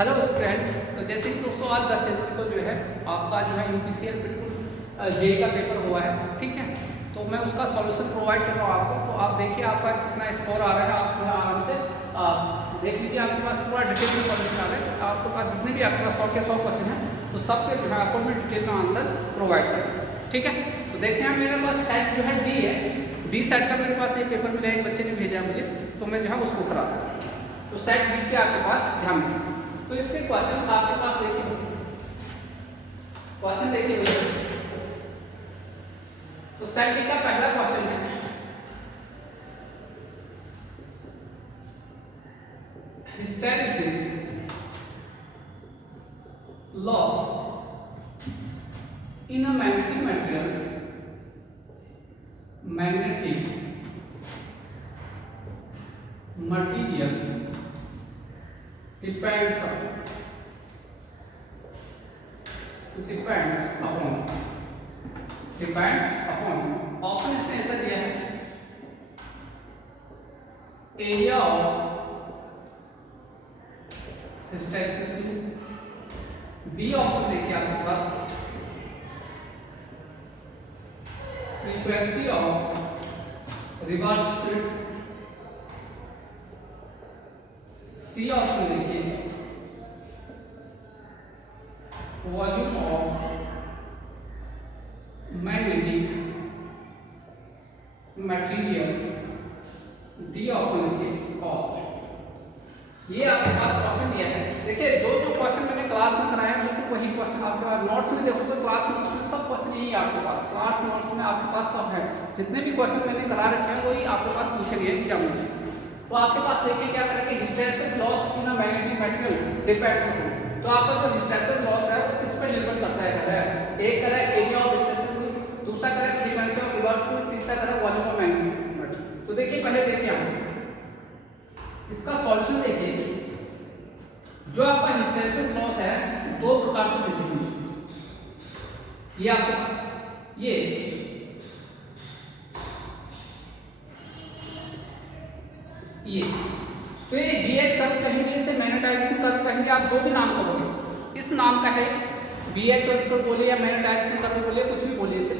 Hello student. तो जैसे कि दोस्तों आज 10 जनवरी को जो है आपका जो है यूपीसीएल बिल्कुल जेई का पेपर हुआ है, ठीक है। तो मैं उसका सॉल्यूशन प्रोवाइड कर रहा हूँ आपको। तो आप देखिए आपका कितना स्कोर आ रहा है, आप जो है आराम से देख लीजिए। आपके पास पूरा डिटेल में सॉल्यूशन आ रहा है। तो आपके पास जितने भी आपके पास 100 के 100 क्वेश्चन है तो सबके जो है आपको मैं डिटेल में आंसर प्रोवाइड कर रहा हूँ, ठीक है। तो देखते हैं मेरे पास सेट जो है डी है, डी सेट का मेरे पास ये पेपर मिला, एक बच्चे ने भेजा मुझे, तो मैं जो है उसको करा दूँ। तो सेट डी के आपके पास ध्यान रखें। तो इसके क्वेश्चन आपके पास देखिए, क्वेश्चन देखिए भैया। तो सेट डी का पहला क्वेश्चन है, hysteresis loss in a magnetic material, magnetic material depends upon option इसने ऐसा दिया है, area of hysteresis. B option देखिए आपके पास, frequency of reverse split. C option देखिए, volume of magnetic material. D option देखिए ऑल। ये आपके पास क्वेश्चन दिया है। देखिए जो क्वेश्चन मैंने क्लास में कराया है बिल्कुल वही क्वेश्चन आपके पास नोट्स में देखो तो क्लास नोट्स में सब क्वेश्चन यही आपके पास, क्लास नोट्स में आपके पास सब है। जितने भी क्वेश्चन मैंने करा रखे हैं वही आपके पास पूछे गए एग्जाम में। तो आपके पास देखिए क्या करेंगे, hysteresis loss in a magnetic material depends upon. तो आपका जो हिस्टेरेसिस लॉस है वो किस पे निर्भर करता है? करें एक करें एरिया ऑफ हिस्टेरेसिस, दूसरा करें फ्रीक्वेंसी ऑफ रिवर्स स्प्लिट, तीसरा करें वॉल्यूम ऑफ मैग्नेटिक मटेरियल। तो देखिए पहले देखिए हम इसका सॉल्यूशन देखिए। जो आपका हिस्टेरेसिस लॉस है दो प्रकार से देते हैं। ये आपके पास ये तो ये BH कर्व कहेंगे, इसे मैग्नेटाइजेशन कर्व कहेंगे, आप जो भी नाम करोगे। इस नाम का है BH कर्व बोलिए या मैग्नेटाइजेशन कर्व बोलिए, कुछ भी बोलिए इसे।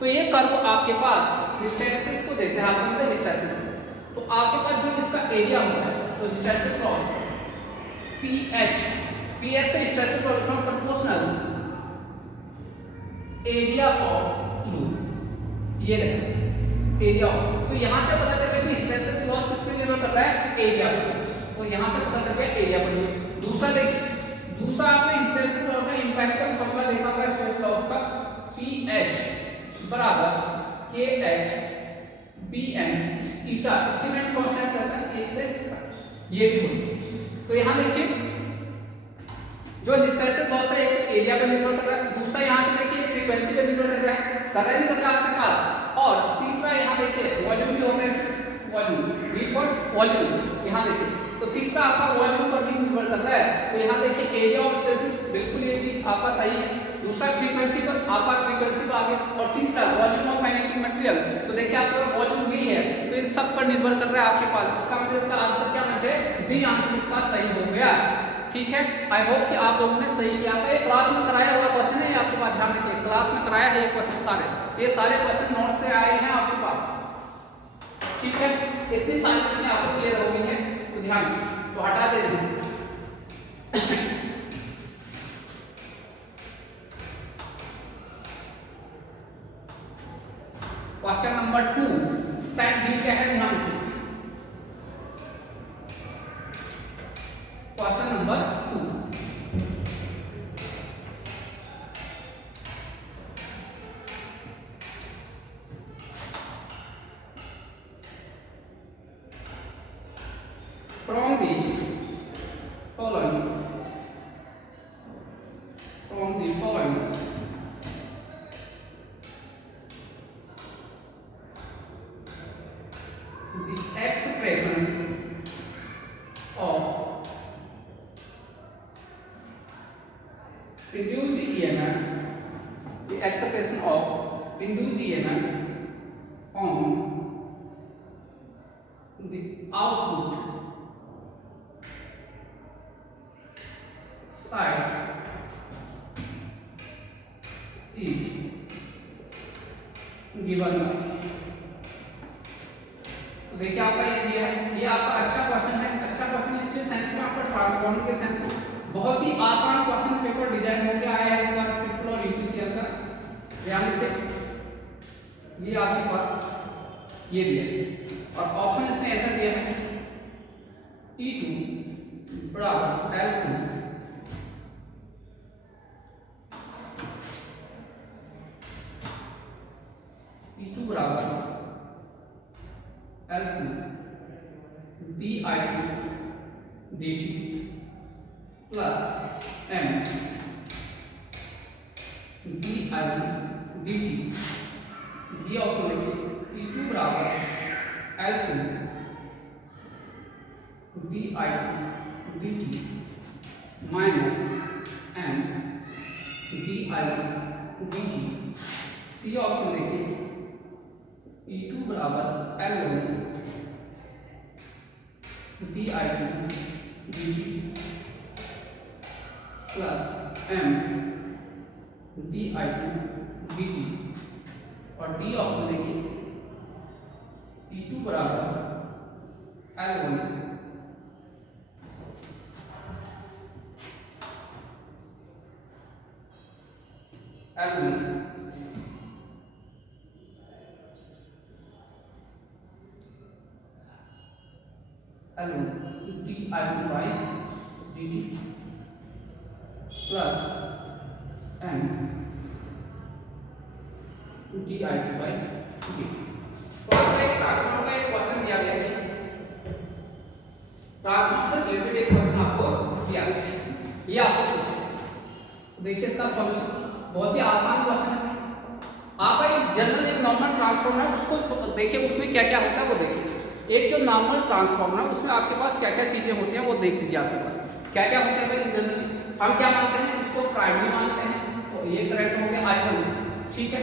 तो ये कर्व आपके पास हिस्टेरेसिस को देते हैं, आपको मतलब हिस्टेरेसिस। तो आपके पास जो इसका एरिया होता है तो हिस्टेरेसिस लॉस PH से hysteresis proportional area of loop. ये एरिया ऑफ, तो यहां से पता चला कि हिस्टेरेसिस लॉस किस पे निर्भर कर रहा है? एरिया पर। तो यहां से पता चल गया एरिया पर। दूसरा देखिए, दूसरा आपने हिस्टेरेसिस लॉस का एम्पिरिकल फॉर्मूला देखा होगा स्ट्रेस लॉ का, PH बराबर KH BN थीटा। इसकी मैं कांस्टेंट करना है 1 से ये भी होती। तो यहां देखिए जो हिस्टेरेसिस लॉस है एक एरिया पे निर्भर कर रहा है, दूसरा यहां से देखिए फ्रीक्वेंसी पे निर्भर कर रहा है, नहीं करता आपके पास, और तीसरा यहां देखिए वॉल्यूम भी होता है, वॉल्यूम V फॉर वॉल्यूम। यहां देखिए तो तीसरा आपका वॉल्यूम पर भी निर्भर कर रहा है। तो यहां देखिए एरिया ऑफ हिस्टेरेसिस बिल्कुल ये भी आपका सही है, दूसरा फ्रीक्वेंसी पर आपका फ्रीक्वेंसी पर आ गया, और तीसरा वॉल्यूम ऑफ मैग्नेटिक मटेरियल। तो देखिए आपका वॉल्यूम V है, तो इस सब पर निर्भर कर रहा है आपके पास। इसका मतलब इसका आंसर क्या होना चाहिए? डी आंसर इसका सही हो गया, ठीक है। आई होप कि आप लोगों ने सही किया। ये क्लास में कराया हुआ क्वेश्चन है, आपके पास ध्यान रखिए, क्लास में कराया है ये क्वेश्चन सारे, ये सारे क्वेश्चन नोट से आए हैं आपके पास, ठीक है। इतनी सारी चीजें आपको क्लियर हो गई हैं, तो ध्यान तो हटा दे दीजिए। क्वेश्चन नंबर 2 सेट डी क्या है, ध्यान रखिए। Question number 2, from the following the expression of induced EMF, the expression of induced EMF on the output side is given by. तो देखिए आपका ये दिया है, ये आपका अच्छा क्वेश्चन है। अच्छा क्वेश्चन इसके सेंस में, आपका ट्रांसफॉर्मर के सेंस में बहुत ही आसान क्वेश्चन पेपर डिजाइन होकर आया है इस बार ट्रिपल और यूपीसीएल का। ध्यान रखिए, ये आपके पास ये दिया है और ऑप्शन इसने ऐसा दिया है E2 बराबर L2 E2 बराबर L2 dI2 dt plus M dI1 dt। ये ऑप्शन देखिए E2 बराबर L2 dI2 dt minus M dI1 dt। C option देखिए E2 बराबर L1 dI2 dt plus M dI2 dt और डी ऑप्शन देखिए E2 बराबर L1 L1 L1 dI1 by dt plus M dI2 by dt। तो आपका एक transformer का एक क्वेश्चन दिया गया है, ट्रांसफॉर्मर से रिलेटेड एक क्वेश्चन आपको दिया गया है, ये आपको पूछा। तो देखिए इसका सॉल्यूशन बहुत ही आसान क्वेश्चन है। आपका एक जनरल एक नॉर्मल ट्रांसफॉर्मर है, उसको देखिए उसमें क्या क्या होता है वो देखिए। एक जो नॉर्मल ट्रांसफॉर्मर है उसमें आपके पास क्या क्या चीजें होती हैं वो देख लीजिए। आपके पास क्या क्या होते हैं जनरली, हम क्या मानते हैं, इसको प्राइमरी मानते हैं। तो ये करंट हो गया I1, ठीक है।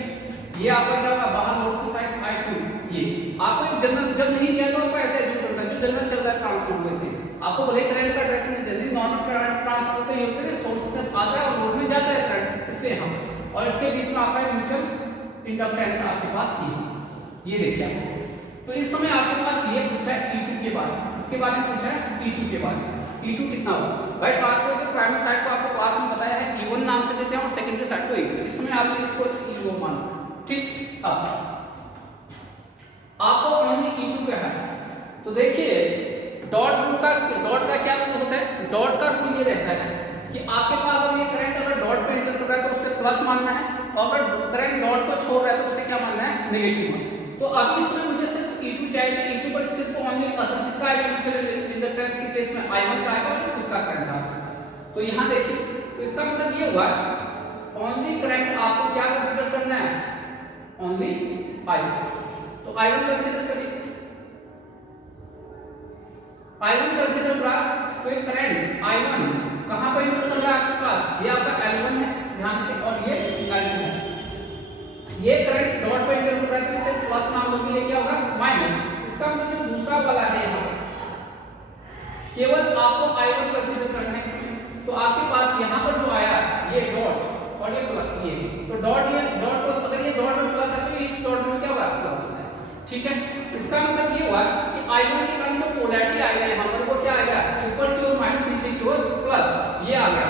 ये आपका क्या होगा बाहर लोड की साइड I2। ये आपको एक जनरल जब नहीं दिया तो आपको ऐसे एज्यूम करना है जो जनरल चल रहा है ट्रांसफॉर्मर से। आपको भले करंट का डायरेक्शन नहीं देना, नॉर्मल करंट ट्रांसफॉर्मर तो ये होता है सोर्स से आता है और लोड में जाता है करंट, इसलिए हम और इसके बीच में आपका म्यूचुअल इंडक्टेंस आपके पास ये देखिए आपके पास। तो इस समय आपके पास ये पूछा है E2 के बारे में, इसके बारे में पूछा है E2 के बारे में। E2 कितना होगा भाई, ट्रांसफॉर्मर के प्राइमरी साइड को आपको क्लास में बताया है E1 नाम से देते हैं और सेकेंडरी साइड को E2। इस समय आपने इसको E2 माना, ठीक। अब आपको ओनली E2 पे है तो देखिए डॉट का क्या रूल होता है, डॉट का रूल ये रहता है कि आपके पास अगर ये करंट अगर डॉट पे एंटर कर रहा है तो उसे प्लस मानना है, और अगर करंट डॉट को छोड़ रहा है तो उसे क्या मानना है, नेगेटिव मानना है। तो अभी इसमें मुझे सिर्फ E2 चाहिए, E2 पर सिर्फ ओनली असर किसका आएगा, म्यूचुअल इंडक्टेंस के केस में I1 का आएगा और खुद का करंट आपके पास। तो यहाँ देखिए तो इसका मतलब ये हुआ ओनली करंट आपको क्या कंसीडर करना है, ओनली I1। तो I1 कंसीडर करिए, I1 कंसीडर करा तो ये करंट I1 कहां पर इंटर कर रहा है आपके पास, ये आपका L1 है ध्यान रखिए और ये L2 है। ये करंट डॉट पे इंटर कर रहा है तो इसे प्लस नाम दोगे, ये क्या होगा माइनस। इसका मतलब जो दूसरा वाला है यहाँ पर केवल आपको I1 कंसीडर करना है इसमें। तो आपके पास यहाँ पर जो आया ये डॉट और ये प्लस, ये तो डॉट, ये डॉट को अगर ये डॉट में प्लस है तो इस डॉट में क्या होगा प्लस होगा, ठीक है। इसका मतलब ये हुआ कि I1 के कारण जो पोलैरिटी आएगा यहाँ पर वो क्या आएगा, ऊपर की ओर माइनस नीचे की ओर प्लस, ये आ गया,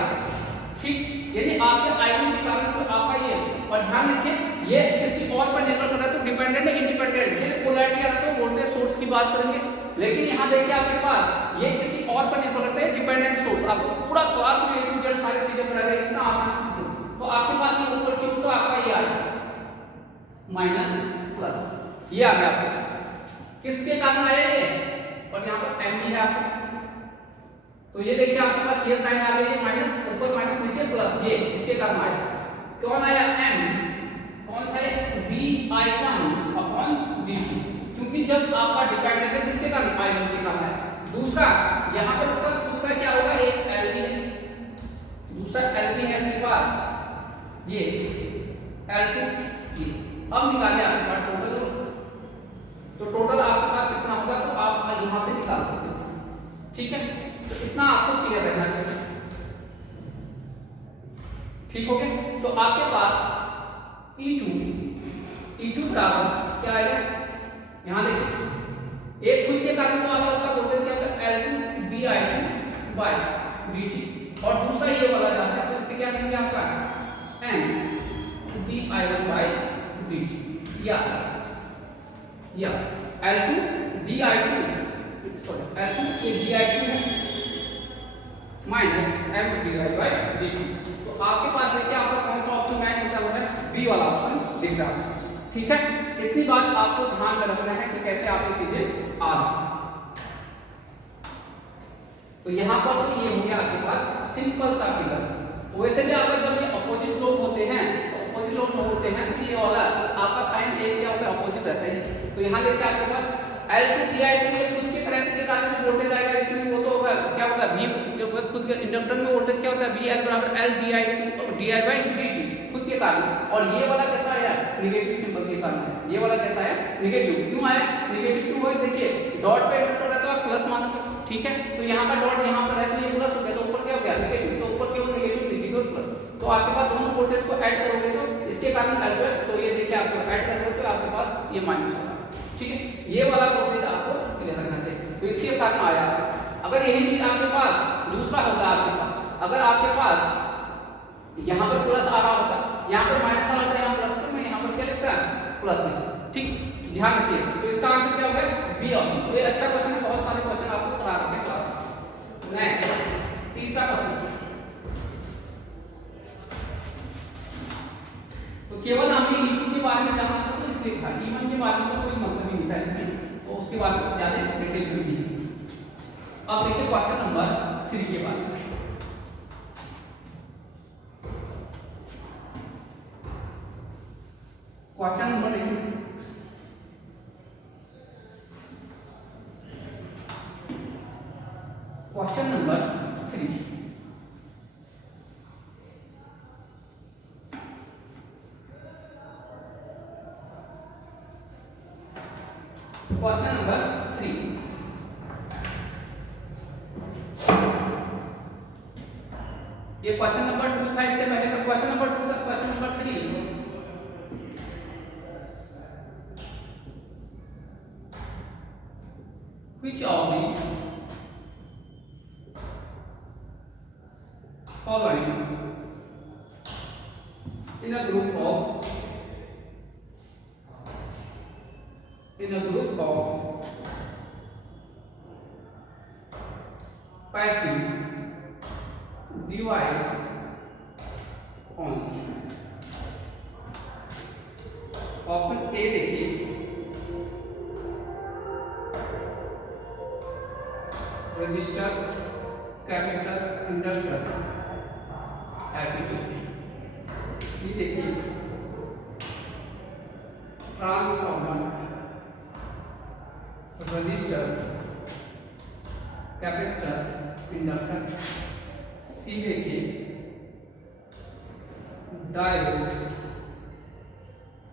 ठीक। यदि आपके I1 के कारण जो आपका ये, और ध्यान रखिए ये किसी और पर निर्भर कर रहा है तो डिपेंडेंट है इंडिपेंडेंट, जैसे पोलैरिटी आ रहा है तो वोल्टेज सोर्स की बात करेंगे, लेकिन यहाँ देखिए आपके पास ये किसी और पर निर्भर करता है डिपेंडेंट सोर्स। आपको पूरा क्लास में A to Z सारी चीजें करा रहे हैं इतना आसान से, तो आपके पास ये ऊपर की ओर तो आपका ये आएगा माइनस प्लस, ये आ गया आपके पास, किसके कारण आया ये, और यहाँ पर M भी है आपके पास। तो ये देखिए आपके पास ये साइन आ गई, ये माइनस ऊपर माइनस नीचे प्लस, ये इसके कारण आया। कौन आया M, कौन था dI1 अपॉन dt, क्योंकि जब आपका डिपेंडेंट है किसके कारण, I1 के कारण है। दूसरा यहाँ पर इसका खुद का क्या होगा, एक LB है, दूसरा LB है इसके पास, ये L2, ये अब निकालिए आपके पास टोटल, तो टोटल आपके पास कितना होगा तो आप यहाँ से निकाल सकते हो, ठीक है। तो इतना आपको क्लियर रहना चाहिए। ठीक हो गया। तो आपके पास E2 बराबर क्या आएगा, यहाँ देखिए एक खुद के कारण को आधा उसका वोल्टेज क्या होता है L2 di2 बाय dt, और दूसरा ये वाला जाता है तो इसे क्या कहेंगे आपका M di1 बाय dt, या yes L2 di2 sorry L2 ये di2 है minus M di by dt। तो आपके पास देखिए आपका कौन सा ऑप्शन मैच होता है, बी वाला ऑप्शन दिख रहा है। ठीक है, इतनी बात आपको ध्यान में रखना है कि कैसे आप ये चीजें आ रही। तो यहाँ पर तो ये हो गया आपके पास सिंपल सा फिगर। वैसे भी आपका जब ये अपोजिट लोब होते हैं तो अपोजिट लोब होते हैं तो ये वाला आपका साइन ए क्या होता है अपोजिट रहता है। तो यहाँ देखिए आपके पास L2 di2 ये खुद के करंट के कारण जो वोल्टेज आएगा इसमें वो तो होगा क्या होता है V, जो खुद के इंडक्टर में वोल्टेज क्या होता है VL बराबर L di2 di by dt खुद के कारण। और ये वाला कैसा आया निगेटिव सिंबल के कारण है, ये वाला कैसा है निगेटिव। क्यों आया निगेटिव, क्यों हुआ देखिए डॉट पे इंडक्टर रहता है प्लस मानोगे, ठीक है, तो यहाँ का डॉट यहाँ पर है तो ये प्लस हो गया, तो ऊपर क्या हो गया निगेटिव, तो ऊपर केवल निगेटिव नीचे केवल प्लस। तो आपके पास दोनों वोल्टेज को ऐड करोगे तो इसके कारण एड, तो ये देखिए आपको ऐड करोगे तो आपके पास ये माइनस होगा। ठीक है, ये वाला वोल्टेज आपको क्लियर रखना चाहिए, तो इसके कारण आया। अगर यही चीज आपके पास दूसरा होता आपके पास, अगर आपके पास यहाँ पर प्लस आ रहा होता, यहाँ पर माइनस आ रहा होता, यहाँ प्लस, तो मैं यहाँ पर क्या लिखता है प्लस लिखता। ठीक, ध्यान रखिए। तो इसका आंसर क्या हो गया बी ऑप्शन। ये अच्छा क्वेश्चन है, बहुत सारे क्वेश्चन आपको करा रखे क्लास में। नेक्स्ट तीसरा क्वेश्चन, तो केवल हमें E2 के बारे में जानना था तो इसलिए था, E1 के बारे में तो कोई मतलब ही नहीं था इसमें, तो उसके बारे में ज्यादा डिटेल में नहीं। अब देखिए क्वेश्चन नंबर 3 के बारे में। क्वेश्चन नंबर देखिए, क्वेश्चन नंबर 3, क्वेश्चन नंबर 3, ये क्वेश्चन नंबर 2 था, इससे पहले का क्वेश्चन नंबर 2 था। Question number 3, which of the following in a group of passive device only। Option A देखिए रजिस्टर, कैपेसिटर, इंडक्टर, एपीटी। ये देखिए ट्रांसफार्मर, रजिस्टर, कैपेसिटर, इंडक्टर। सी देखिए diode,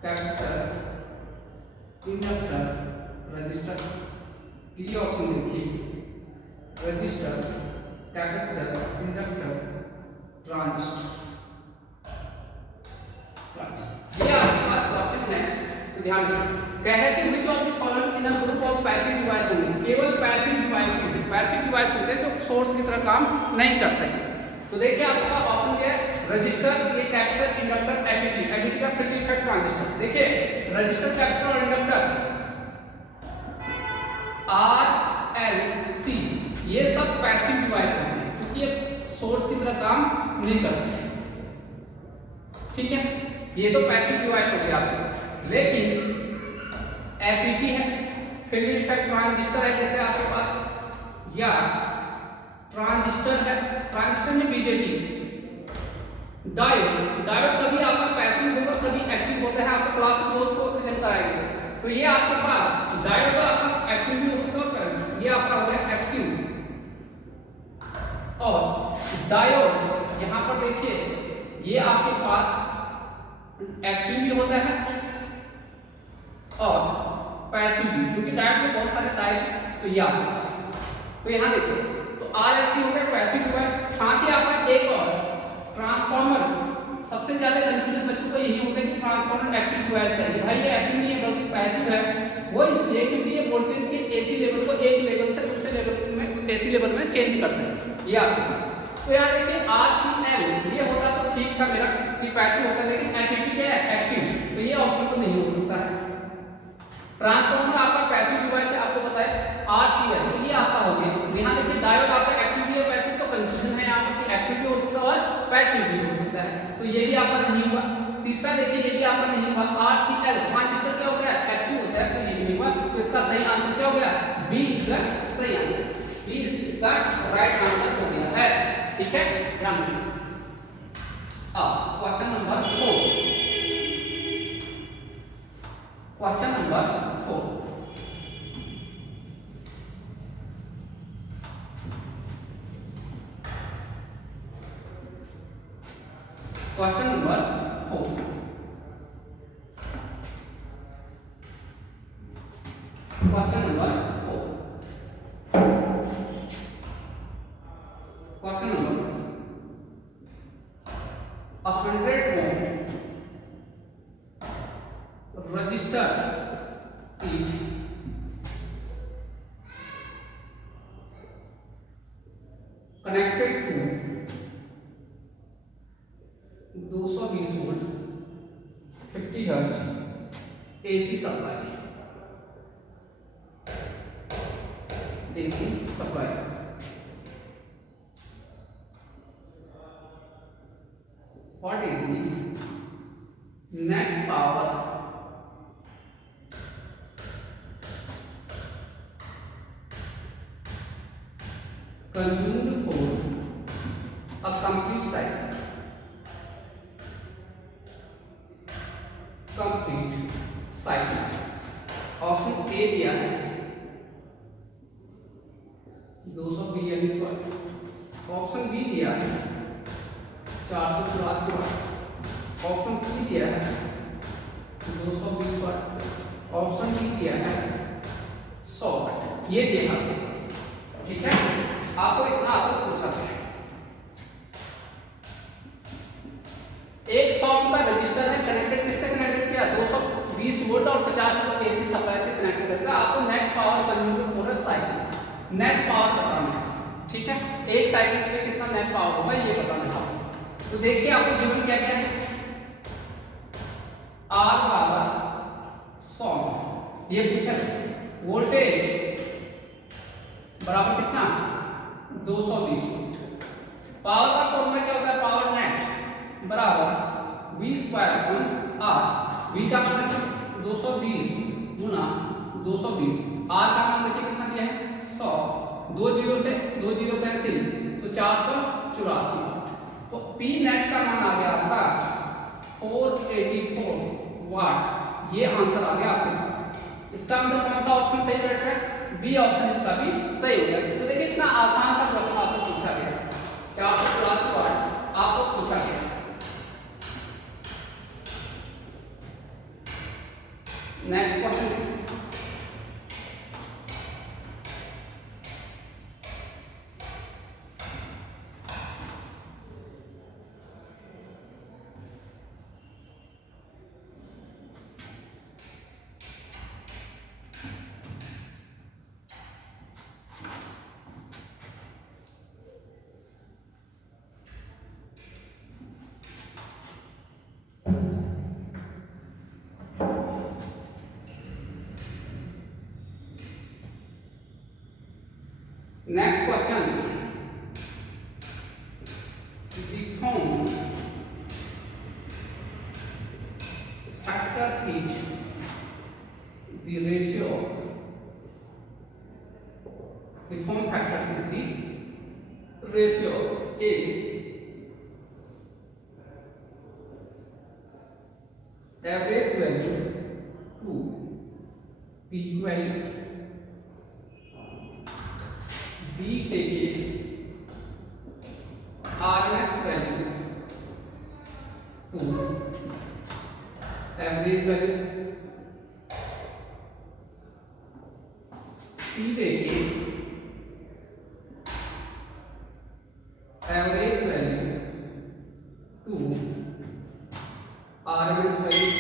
capacitor, inductor, register. D option देखिए register, capacitor, inductor, transistor. ये आपके पास question है तो ध्यान रखिए। कह रहे कि which of the following in a group of passive device होंगे, केवल पैसिव डिवाइस होंगे। पैसिव डिवाइस होते हैं जो सोर्स की तरह काम नहीं करते हैं। तो देखिए आपका ऑप्शन क्या है रजिस्टर, ये कैपेसिटर, इंडक्टर, एपीटी। एपीटी का फील्ड इफेक्ट ट्रांजिस्टर। देखिए रजिस्टर, कैपेसिटर और इंडक्टर RLC ये सब पैसिव डिवाइस होते हैं क्योंकि ये सोर्स की तरह काम नहीं करते हैं। ठीक है, ये तो पैसिव डिवाइस हो गया आपके पास। लेकिन एपीटी है, फील्ड इफेक्ट ट्रांजिस्टर है जैसे आपके पास, या ट्रांजिस्टर है, ट्रांजिस्टर में बीजेटी, डायोड। डायोड कभी आपका पैसिव होगा कभी एक्टिव होता है, आपको क्लास में बहुत को प्रेजेंट कराएंगे। तो ये आपके पास डायोड का आपका एक्टिव भी हो सकता है, ये आपका हो गया एक्टिव। और डायोड यहाँ पर देखिए ये आपके पास एक्टिव भी होता है और पैसिव भी, क्योंकि डायोड के बहुत सारे टाइप। तो ये आपके पास, तो यहाँ देखो तो RLC हो गया पैसिव डिवाइस। साथ ही आपका एक और ट्रांसफार्मर सबसे ज्यादा कंफ्यूजन बच्चों को यही होता है कि ट्रांसफार्मर एक्टिव क्यों है। भाई ये एक्टिव नहीं है बल्कि पैसिव है। वो इसलिए क्योंकि ये वोल्टेज के एसी लेवल को एक लेवल से दूसरे लेवल में एसी लेवल में चेंज करता है। ये आपके पास तो यहाँ देखिए RCL ये होता तो ठीक था मेरा कि पैसिव होता है, लेकिन एफईटी क्या है एक्टिव, तो ये ऑप्शन तो नहीं हो सकता है। ट्रांसफार्मर आपका पैसिव डिवाइस है, आपको पता है RCL, तो ये आपका हो गया। यहाँ देखिए डायोड आपका एक्टिव भी है पैसिव, तो कंफ्यूजन है यहाँ पर कि एक्टिव भी हो सकता है और पैसिव भी हो सकता है, तो ये भी आपका नहीं हुआ। तीसरा देखिए ये भी आपका नहीं हुआ। RCL ट्रांजिस्टर क्या होता है एक्टिव होता है, तो ये भी नहीं हुआ। तो इसका सही आंसर क्या हो गया, बी इज द सही आंसर, बी इज इसका राइट आंसर हो गया है। ठीक है, ध्यान रखिए। अब question number 4, question number 4, question number 4, question number 4, question number 100 ohm resistor is connected to 220 volt 50 Hz AC supply, AC supply. What is the net power consumed for a complete cycle? Complete cycle. Option A दिया है 220 यानी square, option B दिया है 484 वाट, option C दिया है 220 वाट, option D दिया है 100 वाट। ये दिया है आपके पास। ठीक है, आपको इतना आपको पूछा था। एक 100 ओम का रजिस्टर है, कनेक्टेड किससे कनेक्टेड किया, 220 वोल्ट और 50 वोल्ट एसी सप्लाई से कनेक्टेड करता है। आपको net power consumed for a cycle, net power बताना है। ठीक है, एक साइकिल के लिए कितना नेट पावर होगा ये बताना है। तो देखिए आपको गिवन क्या क्या है, R बराबर 100, ये पूछा है। वोल्टेज बराबर कितना 220 वोल्ट। पावर का फॉर्मूला क्या होता है, पावर नेट बराबर V square upon R। V का मान रखिए 220 गुना 220, R का मान देखिए कितना दिया है 100, 2 जीरो से 2 जीरो कैंसिल तो 484 वाट। तो P नेट का मान आ गया आपका 484 वाट। ये आंसर आ गया आपके पास। इसका मतलब कौन सा ऑप्शन सही बैठ रहा है, बी ऑप्शन इसका भी सही हो गया। तो देखिए इतना आसान सा क्वेश्चन आपको पूछा गया, 484 वाट आपको पूछा गया। Next question, next question, deform factor is the ratio, deform factor is the ratio A average value to peak value, B देखिए RMS value to average value, C देखिए average value to RMS value,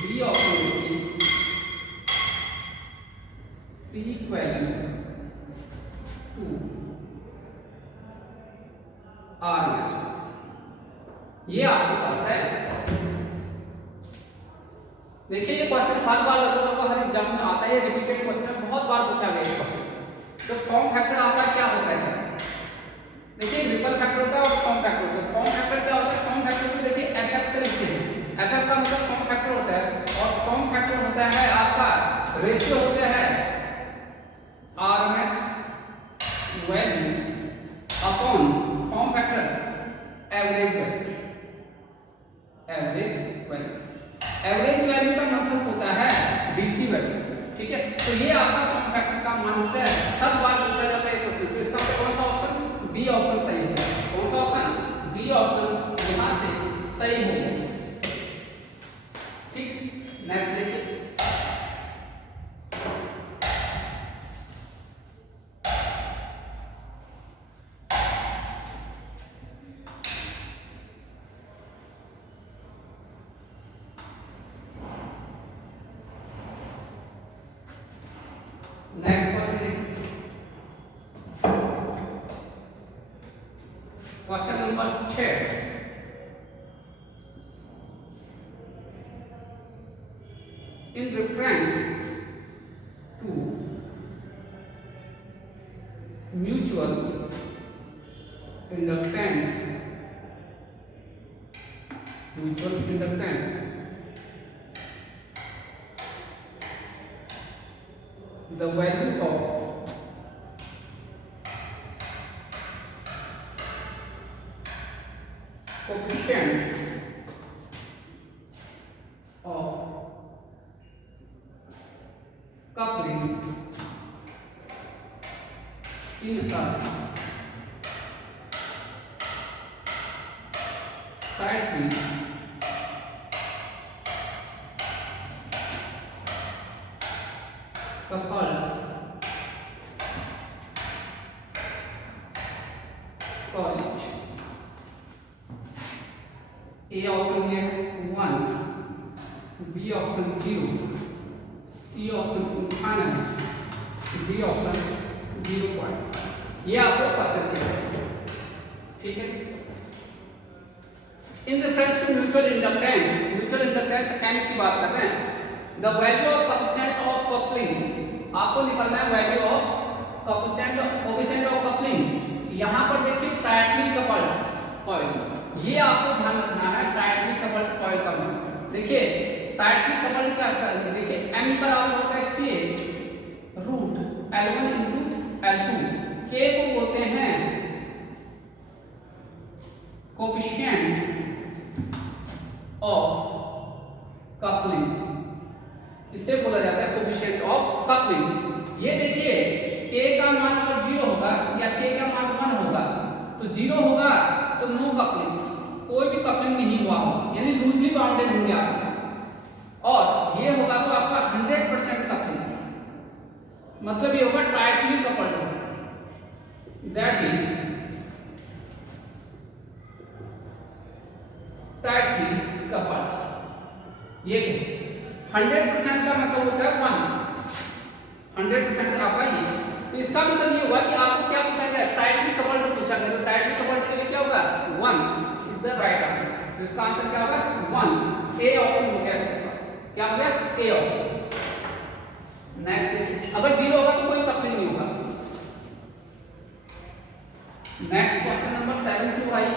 B option will be peak value to RMS। ये आपके पास है। देखिए ये question हर बार लगभग हर exam में आता है, रिपीटेड क्वेश्चन है, बहुत बार पूछा गया है क्वेश्चन। तो फॉर्म फैक्टर आपका क्या होता है? देखिए रिपल फैक्टर होता है और फॉर्म फैक्टर होता है। फॉर्म फैक्टर क्या होता है? फॉर्म फैक्टर को देखिए एफ से लिखते हैं। एफ का मतलब फॉर्म फैक्टर होता है, और फॉर्म फैक्टर होता है आपका रेशियो होता है RMS value upon form factor average value. Average value, average value का मतलब होता है डीसी वैल्यू, ठीक है। तो ये आपका फॉर्म फैक्टर का मान होता है, हर बार पूछा जाता है क्वेश्चन। तो इसका कौन सा ऑप्शन? बी ऑप्शन सही होगा। कौन सा ऑप्शन? बी ऑप्शन यहां से सही हो गया। ठीक, नेक्स्ट देखिए। नेक्स्ट क्वेश्चन देखिए, question number 6। In reference to mutual inductance, the value of coefficient of coupling in a tightly coupled coil, A option है 1, B option 0, C option 98, D option 0.5। ये आपको पसंद है, ठीक है। In reference to mutual inductance, mutual inductance M की बात कर रहे हैं। The value of coefficient of coupling, आपको निकालना है value of coefficient of coupling. यहां पर देखिए टाइटली कपल्ड कॉइल, ये आपको ध्यान रखना है। टाइटली कपल्ड कॉइल का मतलब देखिए, टाइटली कपल्ड क्या होता है? देखिए m पर आप होता है k root L1 into L2, k को बोलते हैं कोएफिशिएंट ऑफ कपलिंग, इसे बोला जाता है कोएफिशिएंट ऑफ कपलिंग। ये देखिए k का मान अगर 0 होगा या k का मान 1 होगा, तो 0 होगा तो नो कपलिंग, कोई भी कपलिंग नहीं हुआ हो, यानी लूजली बाउंडेड होंगे आपके पास। और ये होगा तो आपका 100% कपलिंग, मतलब ये होगा टाइटली कपल्ड होगा। That is tightly coupled. ये 100% का मतलब होता है 1, 100% आपका ये। तो इसका मतलब ये होगा कि आपको क्या पूछा गया? टाइटली कपल्ड पूछा गया, तो टाइटली कपल्ड के लिए क्या होगा? 1 इज द राइट आंसर। तो इसका आंसर क्या होगा? 1, ए ऑप्शन हो गया इसके पास। क्या हो गया? A option. नेक्स्ट देखिए, अगर 0 होगा तो कोई कपलिंग नहीं होगा। नेक्स्ट क्वेश्चन नंबर 7 की आई।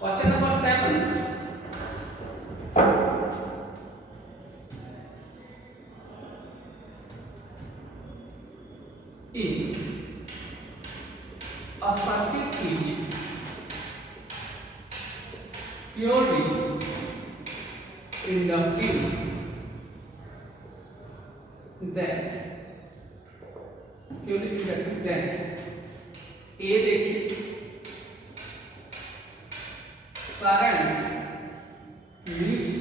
Question number 7, if a circuit is purely inductive, then A देखिए current leads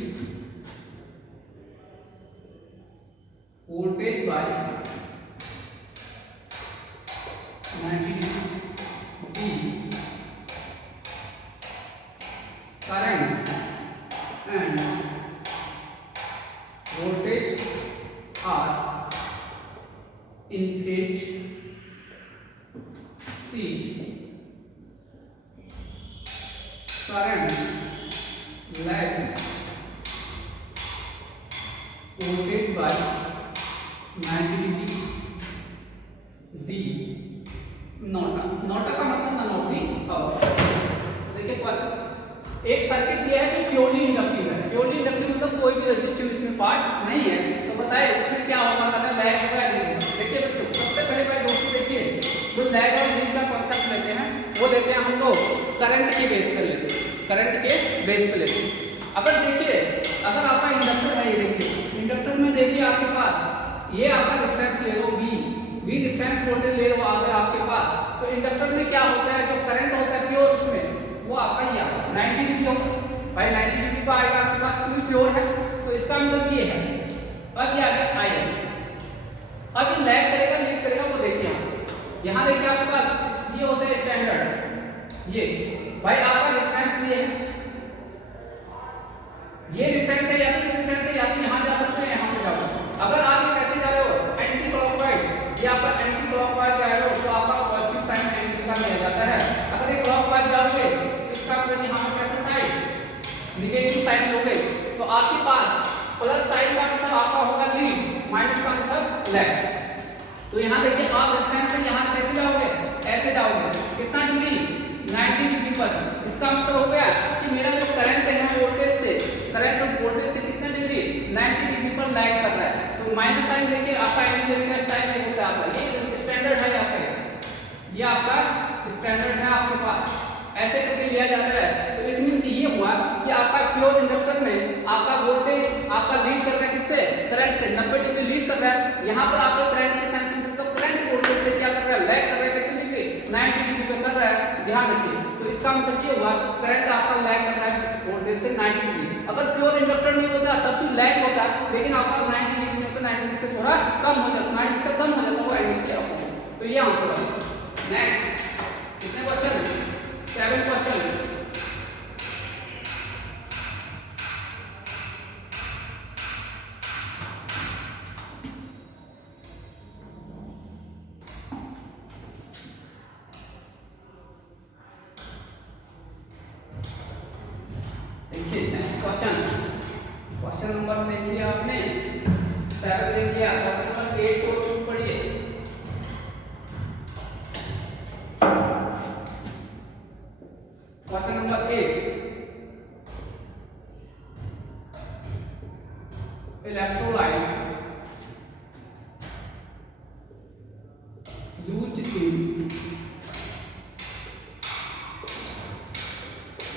voltage by 90 B current and voltage are in phase. C. Current lags voltage by 90 degree. D. NOTA का मतलब ना note दी अब देखिए question एक circuit दिया है जो प्योरली इंडक्टिव है। प्योरली इंडक्टिव मतलब कोई भी रेजिस्टिव इसमें पार्ट नहीं है, तो बताए उसमें क्या होगा, अगर लैग होगा या लीड होगा। देखिए बच्चों सबसे पहले बात दोस्तों देखिए जो लैग और लीड का कॉन्सेप्ट लेते हैं वो लेते हैं हम लोग करंट के बेस पर लेते हैं, करंट के बेस पर लेते हैं। अगर देखिए अगर आपका इंडक्टर है, ये देखिए इंडक्टर में देखिए आपके पास ये आपका रिफरेंस ले लो वी रिफरेंस वोल्टेज ले लो अगर आपके पास, तो इंडक्टर में क्या होता है जो करंट होता है प्योर उसमें वो आपका ये आता है 90 डिग्री होगा भाई, 90 डिग्री का आएगा आपके पास क्योंकि प्योर है, तो इसका मतलब ये है। अब ये आ गया आई, अब ये लैग करेगा लीड करेगा वो देखिए यहाँ देखिए आपके पास ये होता है स्टैंडर्ड, ये भाई आपका रेफरेंस ये है, ये रेफरेंस है या इस रेफरेंस से या तो यहाँ जा सकते हैं यहाँ पे जाओ। अगर आप ये कैसे जा रहे हो एंटी क्लॉकवाइज, ये आपका एंटी क्लॉकवाइज जा रहे हो तो आपका पॉजिटिव साइन एंटी का मिल जाता है। अगर ये क्लॉकवाइज जाओगे तो इसका मतलब यहाँ पर कैसे साइन नेगेटिव साइन लोगे तो आपके पास प्लस साइन का मतलब आपका होगा लीड, माइनस का मतलब लैग। तो यहाँ देखिए आप रेफरेंस से यहाँ कैसे जाओगे, ऐसे जाओगे कितना डिग्री 90 डिग्री पर। इसका मतलब हो गया कि मेरा जो करंट है वोल्टेज से, करंट और वोल्टेज से कितना डिग्री 90 डिग्री पर लैग कर रहा है। तो माइनस साइन देखिए आपका एंटी साइन नहीं होता आपका, ये स्टैंडर्ड है यहाँ पे, ये आपका स्टैंडर्ड है आपके पास, ऐसे करके लिया जाता है। तो इट मींस ये हुआ कि आपका क्लोज इंडक्टर में आपका वोल्टेज आपका लीड कर रहा है किससे, करंट से 90 डिग्री लीड कर रहा है। यहाँ पर आपका करंट के सेंस में तो करंट वोल्टेज से क्या कर रहा है, लैग कर रहा है कितनी डिग्री 90 डिग्री पे कर रहा है, ध्यान रखिए। तो इसका मतलब ये हुआ करंट आपका लैग कर रहा है वोल्टेज से 90 डिग्री। अगर प्योर इंडक्टर नहीं होता तब भी लैग होता, लेकिन आपका 90 डिग्री में तो 90 डिग्री से थोड़ा कम हो जाता, 90 से कम हो जाता वो एंगल क्या होगा। तो ये आंसर है। नेक्स्ट कितने क्वेश्चन, 7 क्वेश्चन। देखिए नेक्स्ट क्वेश्चन, क्वेश्चन नंबर देख लिया आपने 7 देख लिया, क्वेश्चन नंबर 8 को पढ़िए। Question number 8, electrolyte used in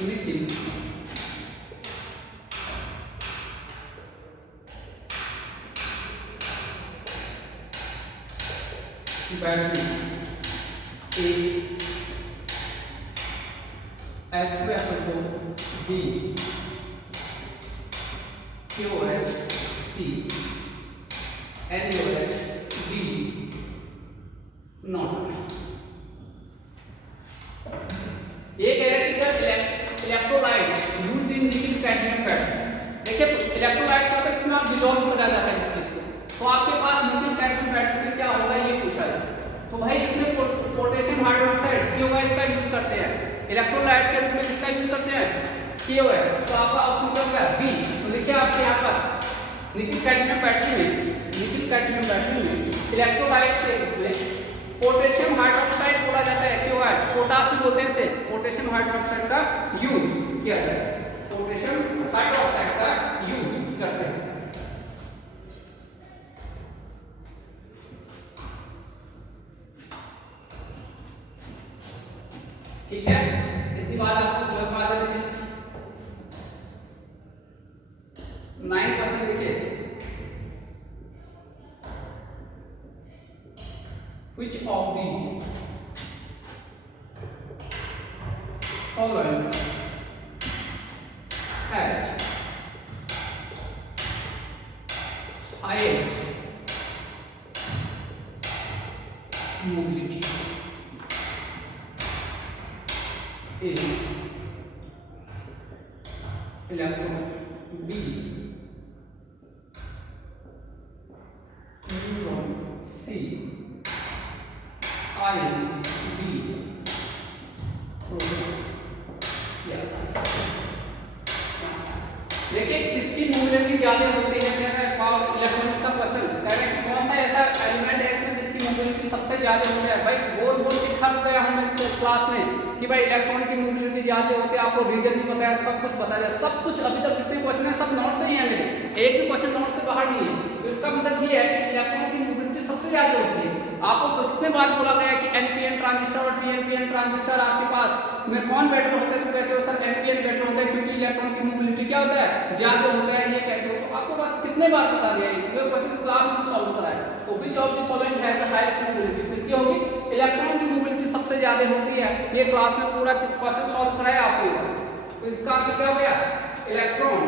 making battery A H2SO4 B KOH C NaOH B not. एक electrical electrolyte used in nickel cadmium battery. देखिए इलेक्ट्रोलाइट का इसमें आप डिसॉल्व करा जाता है इस चीज को, तो आपके पास निकल कैडमियम बैटरी में क्या होगा ये पूछा है। तो भाई इसमें पोटेशियम हाइड्रोक्साइड KOH का यूज करते हैं, इलेक्ट्रोलाइट के रूप में किसका यूज करते हैं KOH। तो आपका ऑप्शन क्या होगा बी। तो देखिए आपके यहाँ पर निकल कैडमियम बैटरी में इलेक्ट्रोलाइट के रूप में पोटेशियम हाइड्रोक्साइड बोला जाता है, KOH पोटास भी बोलते हैं इसे, पोटेशियम हाइड्रोक्साइड का यूज किया जाता है, पोटेशियम हाइड्रोक्साइड का यूज करते हैं। ठीक है, इतनी बात आपको समझ में आ जाती है। 9% देखिए, which of the following at highest mobility A electron, B neutron, C ion, D proton। देखिए किसकी मोबिलिटी ज्यादा होती है पावर इलेक्ट्रॉनिक्स का क्वेश्चन कह रहे हैं कौन सा ऐसा एलिमेंट है इसमें जिसकी मोबिलिटी सबसे ज्यादा होती है। भाई बोल बोल के थक गया हमें क्लास में कि भाई इलेक्ट्रॉन की मोबिलिटी ज्यादा होती है, आपको रीजन भी पता है, सब कुछ पता है, सब कुछ अभी तक जितने क्वेश्चन है सब नोट से ही है मेरे, एक भी क्वेश्चन नोट से बाहर नहीं है। तो इसका मतलब ये है कि इलेक्ट्रॉन की मोबिलिटी सबसे ज्यादा होती है। आपको कितने बार बोला गया कि एनपीएन ट्रांजिस्टर और पीएनपीएन ट्रांजिस्टर आपके पास में कौन बेटर होता है, तो कहते हो सर एनपीएन बेटर होता है क्योंकि इलेक्ट्रॉन की मोबिलिटी क्या होता है ज्यादा होता है, ये कहते हो। तो आपको बस कितने बार बता दिया ये क्वेश्चन क्लास में सॉल्व कराया। तो व्हिच ऑफ द फॉलोइंग है द हाईएस्ट मोबिलिटी, किसकी होगी इलेक्ट्रॉन की मोबिलिटी सबसे ज्यादा होती है। ये क्लास में पूरा क्वेश्चन सॉल्व कराया आपको। तो इसका आंसर क्या हो गया electron.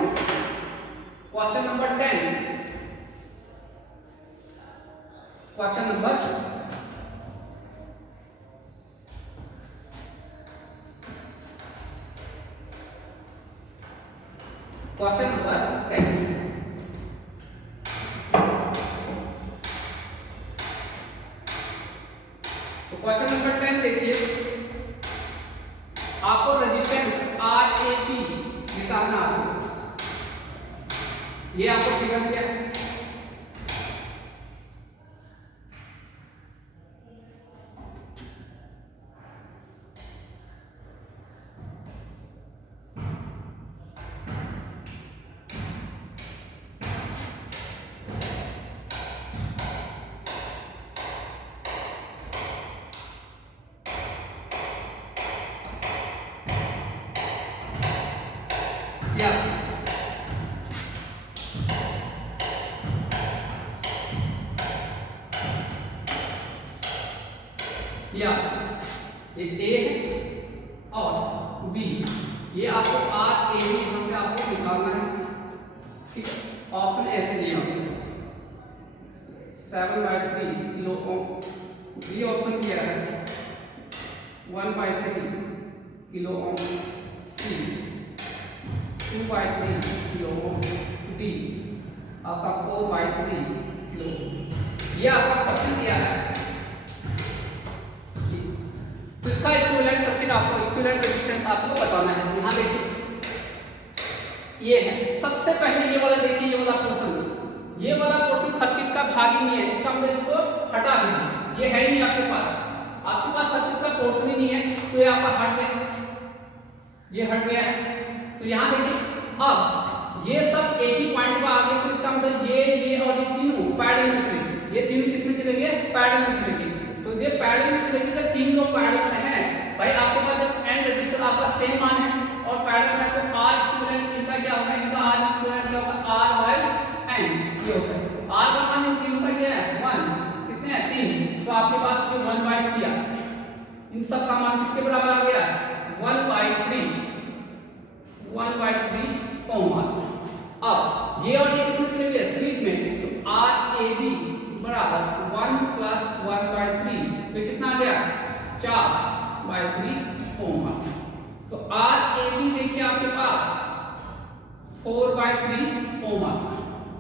Question number 10, question number question number 10। तो क्वेश्चन नंबर 10 देखिए, आपको रेजिस्टेंस RAP निकालना है। ये आपको फिगर दिया है, या ये A है और B, ये आपको RAB यहाँ से आपको निकालना है। ठीक है, ऑप्शन ऐसे दिया आपके पास 7/3 किलो ओम, बी ऑप्शन दिया है 1/3 किलो ओम, सी 2/3 किलो ओम, डी आपका 4/3 किलो ओम। ये आपका क्वेश्चन दिया है। तो इसका इक्विवेलेंट सर्किट आपको इक्विवेलेंट रेजिस्टेंस आपको बताना है। यहाँ देखिए ये है, सबसे पहले ये वाला देखिए, ये वाला पोर्शन सर्किट का भाग ही नहीं है, इसका मतलब इसको हटा दीजिए, ये है ही नहीं आपके पास सर्किट का पोर्शन ही नहीं है, तो ये आपका हट गया, ये हट गया है। तो यहाँ देखिए अब ये सब एक ही पॉइंट पर आ गए, तो इसका मतलब ये और ये तीनों पैरेलल में चलेंगे। ये तीनों किसमें चलेंगे पैरेलल में चलेंगे। तो ये पैरेलल में चलेंगे जब तीन लोग पैरेलल में हैं। भाई आपके पास जब n रजिस्टर आपका सेम मान है और पैरेलल है तो R इक्विवेलेंट इनका क्या होगा, इनका R इक्विवेलेंट क्या होगा R/n ये होता है। R का मान इन तीनों का क्या है 1, कितने हैं 3, तो आपके पास ये 1/3 आ, इन सब का मान किसके बराबर आ गया 1/3 ओम। अब ये और ये किसमें चलेंगे सीरीज में, तो RAB बराबर 1 + 1/3 तो कितना आ गया 4/3 ओम। तो RAB देखिए आपके पास 4/3 ओम,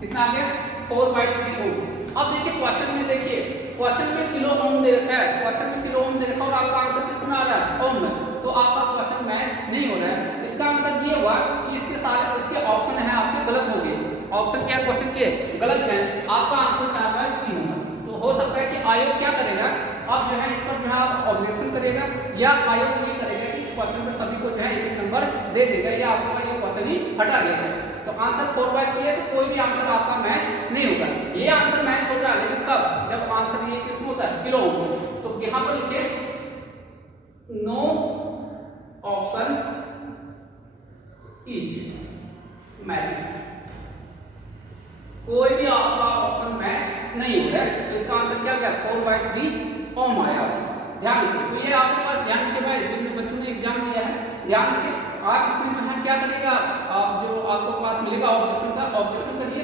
कितना आ गया 4/3 ओम। अब देखिए क्वेश्चन में, देखिए क्वेश्चन में किलो ओम दे रखा है, क्वेश्चन में किलो ओम दे रखा है और आपका आंसर किसमें आ रहा है ओम में, तो आपका क्वेश्चन मैच नहीं हो रहा है। इसका मतलब ये हुआ कि इसके सारे इसके ऑप्शन है आपके गलत हो गए, ऑप्शन क्या क्वेश्चन के गलत है, आपका आंसर 4/3 होगा। तो हो सकता है कि आयोग क्या करेगा, अब जो है इस पर जो है आप ऑब्जेक्शन करेगा, या आयोग ये करेगा कि इस क्वेश्चन पर सभी को जो है 1 नंबर दे देगा, या आपका ये क्वेश्चन ही हटा देगा। तो आंसर 4/3 है, तो कोई भी आंसर आपका मैच नहीं होगा। ये आंसर मैच होगा लेकिन कब, जब आंसर ये किसमें होता है किलो ओम। तो यहाँ पर लिखिए नो ऑप्शन इज मैचिंग, कोई भी आपका ऑप्शन मैच नहीं हो रहा है। तो इसका आंसर क्या हो गया 4/3 ओम आया आपके पास। ध्यान रखिए, तो ये आपके पास ध्यान के बाद जिन बच्चों ने एग्जाम दिया है ध्यान रखिए आप इसमें जो है क्या करिएगा, आप जो आपको पास मिलेगा ऑब्जेक्शन का ऑब्जेक्शन करिए,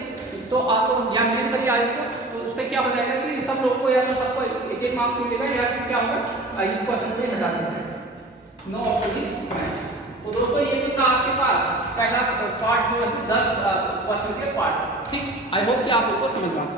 तो आप या मेल करिए आयोग को, तो उससे क्या हो जाएगा कि सब लोग को या तो सबको एक एक मार्क्स मिलेगा या फिर क्या होगा इस क्वेश्चन को हटा देंगे। No option is match. तो दोस्तों ये तो था आपके पास पहला पार्ट जो है 10 क्वेश्चन के पार्ट। ठीक, आई होप कि आप लोग को समझ रहा हूँ।